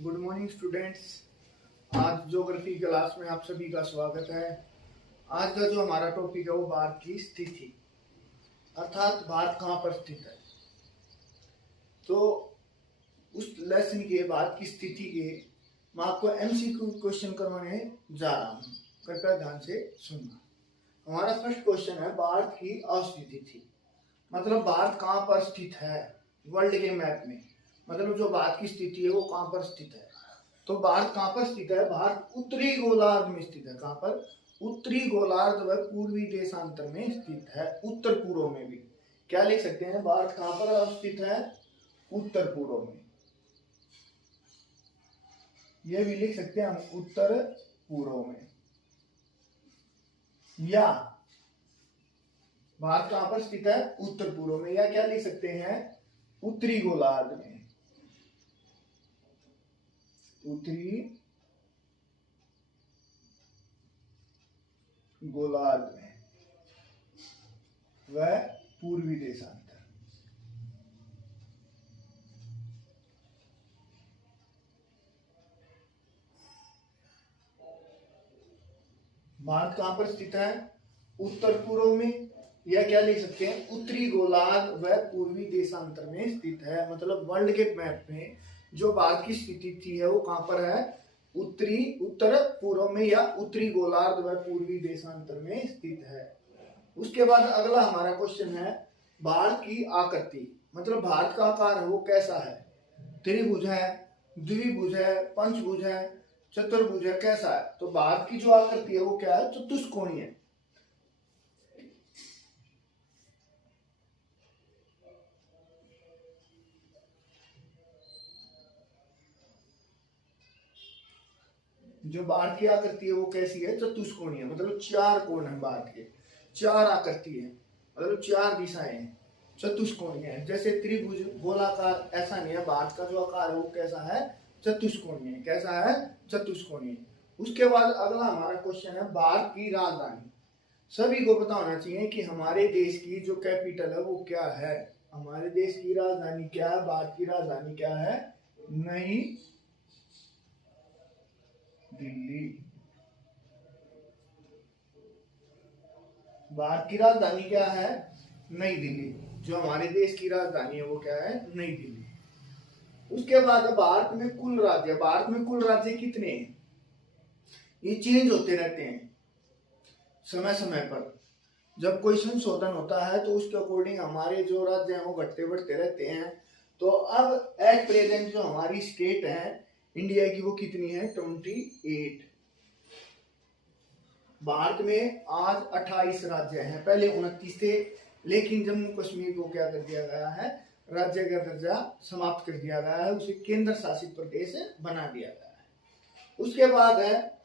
Good morning students. आज geography class में आप सभी का स्वागत है। आज का जो हमारा टॉपिक है वो भारत की स्थिति, अर्थात भारत कहाँ पर स्थित है। तो उस लेसन के भारत की स्थिति के मैं आपको एमसीक्यू क्वेश्चन करवाने जा रहा हूँ, कृपया ध्यान से सुनना। हमारा फर्स्ट क्वेश्चन है भारत की अस्थिति, मतलब भारत कहाँ पर स्थित है वर्ल्ड के मैप में, मतलब जो भारत की स्थिति है वो कहाँ पर स्थित है। तो भारत कहाँ पर स्थित है? भारत उत्तरी गोलार्ध में स्थित है। कहाँ पर? उत्तरी गोलार्ध व पूर्वी देशांतर में स्थित है, उत्तर पूर्व में भी। क्या लिख सकते हैं? भारत कहाँ पर स्थित है? उत्तर पूर्व में। यह भी लिख सकते हैं हम उत्तर पूर्व में। या भारत कहाँ पर स्थित है? उत्तर पूर्व में। या क्या लिख सकते हैं? उत्तरी गोलार्ध में। उत्तरी गोलार्ध में व पूर्वी देशांतर। भारत कहां पर स्थित है? उत्तर पूर्व में। या क्या लिख सकते हैं? उत्तरी गोलार्ध व पूर्वी देशांतर में स्थित है। मतलब वर्ल्ड के मैप में जो भारत की स्थिति थी है वो कहां पर है? उत्तर पूर्व में या उत्तरी गोलार्ध व पूर्वी देशांतर में स्थित है। उसके बाद अगला हमारा क्वेश्चन है भारत की आकृति, मतलब भारत का आकार है वो कैसा है? त्रिभुज है, द्विभुज है, पंचभुज है, चतुर्भुज है, कैसा है? तो भारत की जो आकृति है वो क्या है? चतुष्कोणीय है। जो भारत की आकृति है वो कैसी है? चतुष्कोणीय, मतलब चार कोण है भारत के, चार आकृति है, मतलब चार दिशाएं हैं, चतुष्कोणीय है। जैसे त्रिभुज गोलाकार ऐसा नहीं है, भारत का जो आकार है वो कैसा है? चतुष्कोणीय। कैसा है? चतुष्कोणीय। उसके बाद अगला हमारा क्वेश्चन है भारत की राजधानी। सभी को पता होना चाहिए कि हमारे देश की जो कैपिटल है वो क्या है। हमारे देश की राजधानी क्या है? भारत की राजधानी क्या है? नई दिल्ली। भारत की राजधानी क्या है? नई दिल्ली। जो हमारे देश की राजधानी है वो क्या है? नई दिल्ली। उसके बाद भारत में कुल राज्य, भारत में कुल राज्य कितने हैं? ये चेंज होते रहते हैं समय समय पर। जब कोई संशोधन होता है तो उसके अकॉर्डिंग हमारे जो राज्य हैं वो घटते बढ़ते रहते हैं। तो अब एट प्रेजेंट जो हमारी स्टेट है इंडिया की वो कितनी है? 28। भारत में आज 28 राज्य हैं, पहले 29 थे, लेकिन जम्मू कश्मीर को क्या कर दिया गया है? राज्य का दर्जा समाप्त कर दिया गया है, उसे केंद्र शासित प्रदेश बना दिया गया है। उसके बाद है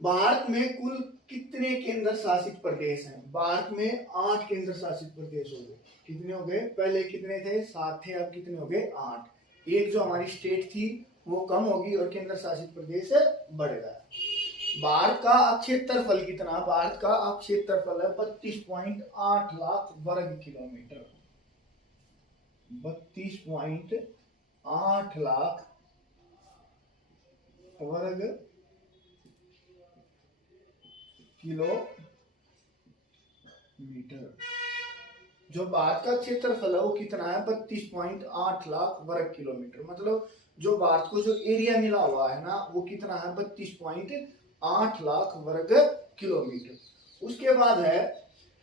भारत में कुल कितने केंद्र शासित प्रदेश हैं? भारत में 8 केंद्र शासित प्रदेश हो गए। कितने हो गए? पहले कितने थे? 7 थे, अब कितने हो गए? 8। एक जो हमारी स्टेट थी वो कम होगी और केंद्र शासित प्रदेश बढ़ेगा। भारत का क्षेत्रफल कितना? भारत का क्षेत्रफल है 32.8 लाख वर्ग किलोमीटर। 32.8 लाख वर्ग किलोमीटर। जो भारत का क्षेत्रफल है वो कितना है? 32.8 लाख वर्ग किलोमीटर। मतलब जो भारत को जो एरिया मिला हुआ है ना वो कितना है? 32.8 लाख वर्ग किलोमीटर। उसके बाद है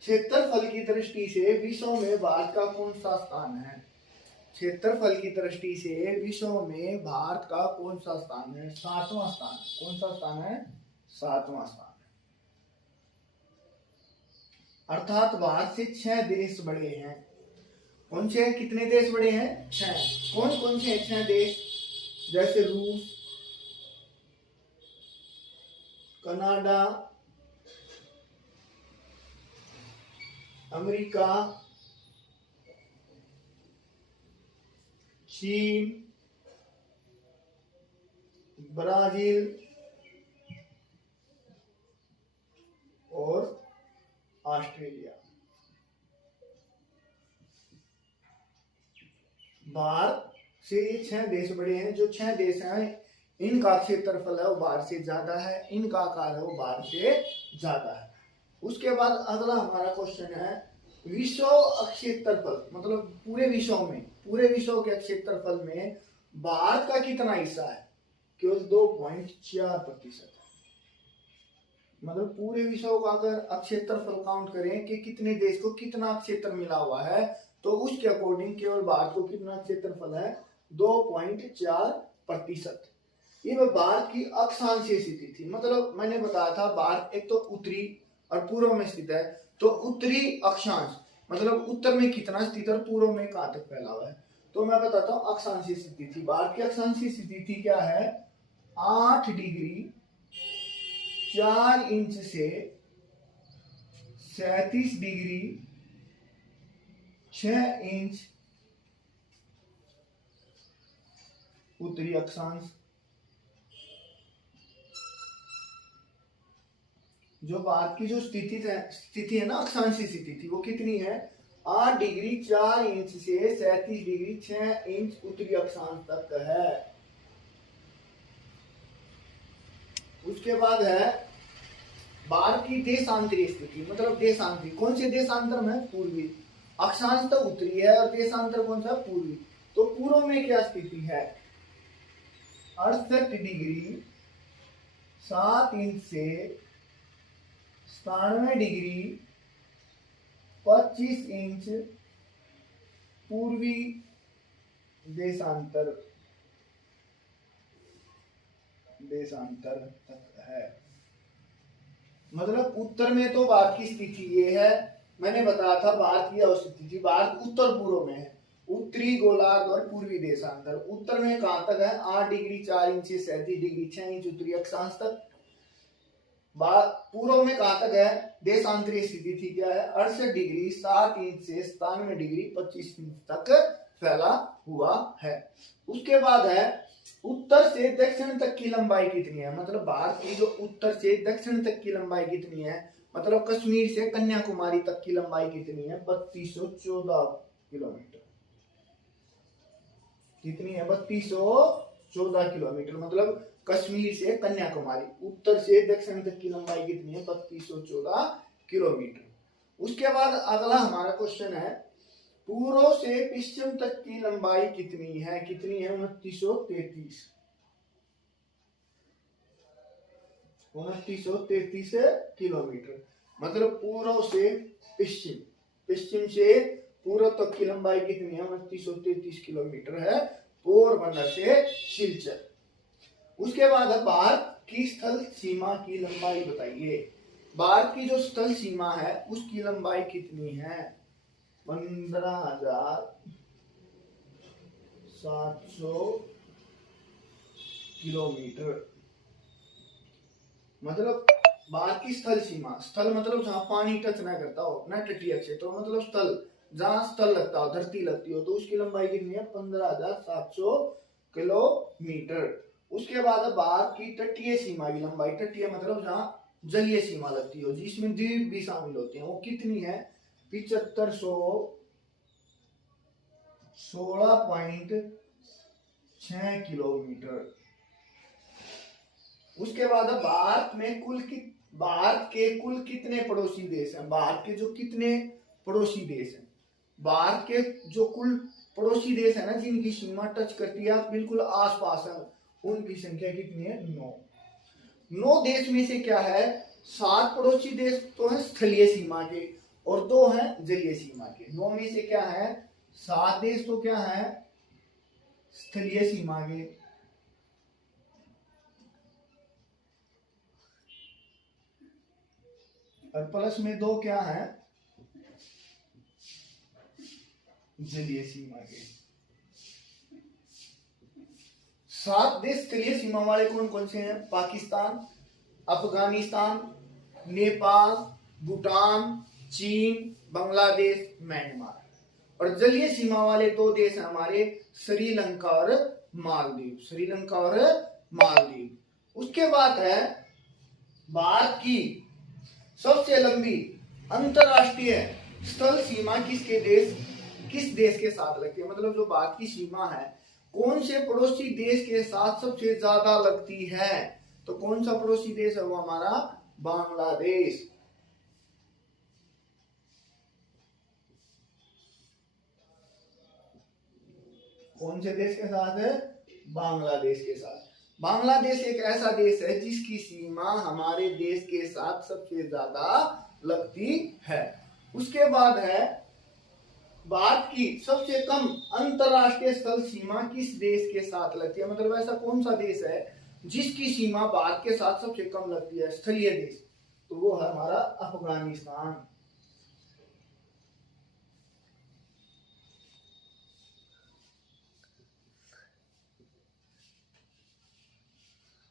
क्षेत्रफल की दृष्टि से विश्व में भारत का कौन सा स्थान है? क्षेत्रफल की दृष्टि से विश्व में भारत का कौन सा स्थान है? 7वां स्थान। कौन सा स्थान है? 7वां स्थान। अर्थात भारत से 6 देश बड़े हैं। कौन से? कितने देश बड़े हैं? 6। कौन कौन से 6 देश? जैसे रूस, कनाडा, अमेरिका, चीन, ब्राजील और ऑस्ट्रेलिया। भारत से ये 6 देश बड़े हैं। जो 6 देश हैं इनका क्षेत्रफल है वो भारत से ज्यादा है, इनका आकार है वो भारत से ज्यादा है। उसके बाद अगला हमारा क्वेश्चन है विश्व क्षेत्रफल, मतलब पूरे विश्व के क्षेत्रफल में भारत का कितना हिस्सा है? केवल 2.4%। मतलब पूरे विश्व का अगर क्षेत्रफल काउंट करें कि कितने देश को कितना क्षेत्र मिला हुआ है, तो उसके अकॉर्डिंग केवल भारत को कितना क्षेत्रफल है? 2.4%। ये भारत की अक्षांशीय स्थिति थी। मतलब मैंने बताया था भारत एक तो उत्तरी और पूर्व में स्थित है, तो उत्तरी अक्षांश मतलब उत्तर में कितना स्थित है और पूर्व में कहां तक फैला हुआ है। तो मैं बताता हूं अक्षांशीय स्थिति थी। भारत की अक्षांशीय स्थिति क्या है? 8 डिग्री 4 इंच से 37 डिग्री 6 इंच उत्तरी अक्षांश। जो भारत की जो स्थिति है ना, अक्षांशीय स्थिति थी, वो कितनी है? 8 डिग्री 4 इंच से 37 डिग्री 6 इंच उत्तरी अक्षांश तक है। उसके बाद है भारत की देशांतरीय स्थिति। मतलब देशांतरी कौन से देशांतर में? पूर्वी। अक्षांश तो उत्तरी है और देशांतर कौन सा? पूर्वी। तो पूर्व में क्या स्थिति है? 68 डिग्री 7 इंच से 97 डिग्री 25 इंच पूर्वी देशांतर तक है। मतलब उत्तर में तो भारत की स्थिति ये है, मैंने बताया था भारत की अवस्थिति। भारत उत्तर पूर्व में है, उत्तरी गोलार्ध और पूर्वी देशांतर। उत्तर में कहां तक है? 8 डिग्री 4 इंच से 37 डिग्री 6 इंच उत्तरी अक्षांश तक। पूर्व में कहां तक है? देशांतरीय स्थिति थी क्या है? 68 डिग्री 7 इंच से 97 डिग्री 25 इंच तक फैला हुआ है। उसके बाद है उत्तर से दक्षिण तक की लंबाई कितनी है? मतलब भारत की जो उत्तर से दक्षिण तक की लंबाई कितनी है? मतलब कश्मीर से कन्याकुमारी तक की लंबाई कितनी है? 3214 किलोमीटर। कितनी है? 3214 किलोमीटर। मतलब कश्मीर से कन्याकुमारी उत्तर से दक्षिण तक की लंबाई कितनी है? 3214 किलोमीटर। उसके बाद अगला हमारा क्वेश्चन है पूर्व से पश्चिम तक की लंबाई कितनी है? कितनी है? 2933 किलोमीटर। मतलब पूर्व से पश्चिम से पूर्व तक की लंबाई कितनी है? 2933 किलोमीटर है, पोरबंदर से सिलचर। उसके बाद भारत की स्थल सीमा की लंबाई बताइए। भारत की जो स्थल सीमा है उसकी लंबाई कितनी है? 15,700 किलोमीटर। मतलब भारत की स्थल सीमा, स्थल मतलब जहां पानी टच ना करता हो, ना तटीय क्षेत्र, मतलब स्थल जहां स्थल लगता हो, धरती लगती हो, तो उसकी लंबाई कितनी है? 15,700 किलोमीटर। उसके बाद भारत की तटीय सीमा की लंबाई, तटीय मतलब जहां जलीय सीमा लगती हो, जिसमें द्वीप भी शामिल होते हैं, वो कितनी है? 7516.6 किलोमीटर। उसके बाद भारत के कुल कितने पड़ोसी देश हैं? भारत के जो कितने पड़ोसी देश हैं? भारत के जो कुल पड़ोसी देश है ना, जिनकी सीमा टच करती है, बिल्कुल आसपास है, उनकी संख्या कितनी है? 9 देश में से क्या है? 7 पड़ोसी देश तो है स्थलीय सीमा के और 2 हैं जलीय सीमा के। 9 में से क्या है? 7 देश तो क्या है? स्थलीय सीमा के, और प्लस में 2 क्या है? जलीय सीमा के। 7 देश स्थलीय सीमा वाले कौन कौन से हैं? पाकिस्तान, अफगानिस्तान, नेपाल, भूटान, चीन, बांग्लादेश, म्यांमार। और जलीय सीमा वाले 2 देश हैं हमारे, श्रीलंका और मालदीव। उसके बाद है भारत की सबसे लंबी अंतरराष्ट्रीय स्थल सीमा किस देश के साथ लगती है? मतलब जो भारत की सीमा है कौन से पड़ोसी देश के साथ सबसे ज्यादा लगती है? तो कौन सा पड़ोसी देश है वो हमारा बांग्लादेश। कौन से देश के साथ है? बांग्लादेश के साथ। बांग्लादेश एक ऐसा देश है जिसकी सीमा हमारे देश के साथ सबसे ज्यादा लगती है। उसके बाद है भारत की सबसे कम अंतरराष्ट्रीय स्थल सीमा किस देश के साथ लगती है? मतलब ऐसा कौन सा देश है जिसकी सीमा भारत के साथ सबसे कम लगती है, स्थलीय देश? तो वो है हमारा अफगानिस्तान।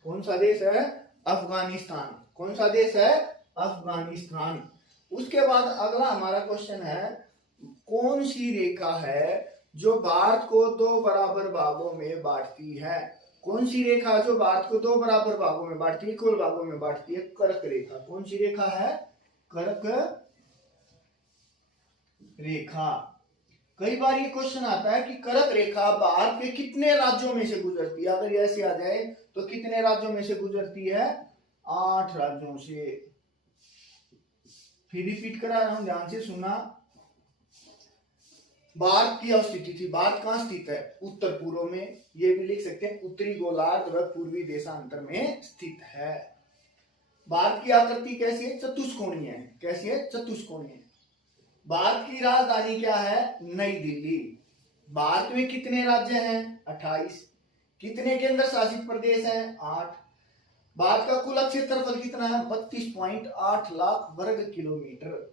कौन सा देश है? अफगानिस्तान। कौन सा देश है? अफगानिस्तान। उसके बाद अगला हमारा क्वेश्चन है, कौन सी रेखा है जो भारत को दो बराबर भागों में बांटती है? कौन सी रेखा जो भारत को दो बराबर भागों में बांटती है, इक्वल भागों में बांटती है? कर्क रेखा। कौन सी रेखा है? कर्क रेखा। कई बार ये क्वेश्चन आता है कि कर्क रेखा भारत के कितने राज्यों में से गुजरती है? अगर ऐसे आ जाए तो कितने राज्यों में से गुजरती है? 8 राज्यों से। फिर रिपीट करा रहा हूं, ध्यान से सुनना। भारत की अवस्थिति थी, भारत कहां स्थित है? उत्तर पूर्व में। ये भी लिख सकते हैं उत्तरी गोलार्ध व पूर्वी देशांतर में स्थित है। भारत की आकृति कैसी है? चतुष्कोणीय है। कैसी है? चतुष्कोणीय। भारत की राजधानी क्या है? नई दिल्ली। भारत में कितने राज्य हैं? 28। कितने केंद्र शासित प्रदेश हैं? 8। भारत का कुल क्षेत्रफल कितना है? 32.8 लाख वर्ग किलोमीटर।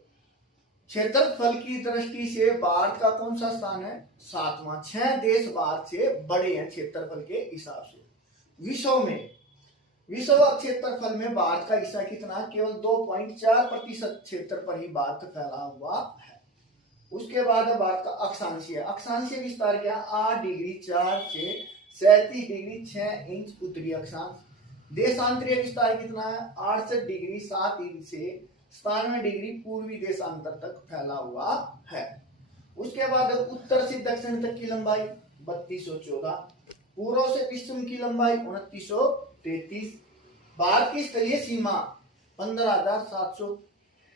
क्षेत्रफल की दृष्टि से भारत का कौन सा स्थान है? 7वां। 6 देश भारत से बड़े हैं क्षेत्रफल के हिसाब से। विश्व क्षेत्रफल में भारत का हिस्सा कितना? केवल 2.4% क्षेत्र पर ही भारत फैला हुआ है। उसके बाद भारत का अक्षांशीय। अक्षांशीय विस्तार क्या? 8 डिग्री 4 से 37 डिग्री 6 इंच उत्तरी अक्षांश। देशांतरीय विस्तार कितना है? 68 डिग्री 7 इंच से 97 डिग्री पूर्वी देशांतर तक फैला हुआ है। उसके बाद उत्तर से दक्षिण तक की लंबाई 3214। पूर्व से पश्चिम की लंबाई 2933। भारत की स्थलीय सीमा 15,700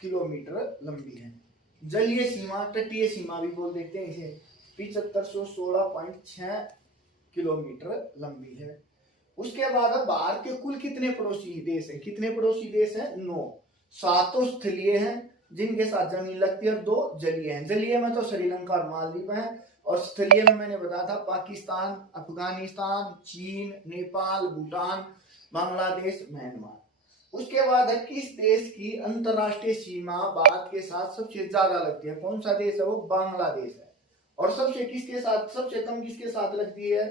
किलोमीटर लंबी है। जलीय सीमा, तटीय सीमा भी बोल देते हैं इसे, 7516.6 किलोमीटर लंबी है। उसके बाद भारत के कुल कितने पड़ोसी देश हैं? कितने पड़ोसी देश हैं? 9। 7 स्थलीय हैं जिनके साथ जमीन लगती है और 2 जलीय हैं। जलीय में तो श्रीलंका और मालदीव है, और स्थलीय में मैंने बताया था पाकिस्तान, अफगानिस्तान, चीन, नेपाल, भूटान, बांग्लादेश, म्यांमार। उसके बाद है किस देश की अंतरराष्ट्रीय सीमा भारत के साथ सबसे ज्यादा लगती है? कौन सा देश है वो? बांग्लादेश है। और सबसे किसके साथ, सबसे कम किसके साथ लगती है?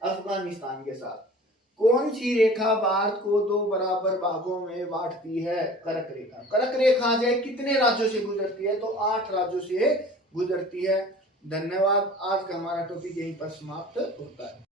अफगानिस्तान के साथ। कौन सी रेखा भारत को 2 बराबर भागों में बांटती है? कर्क रेखा। कर्क रेखा जो कितने राज्यों से गुजरती है? तो 8 राज्यों से गुजरती है। धन्यवाद। आज का हमारा टॉपिक यहीं पर समाप्त होता है।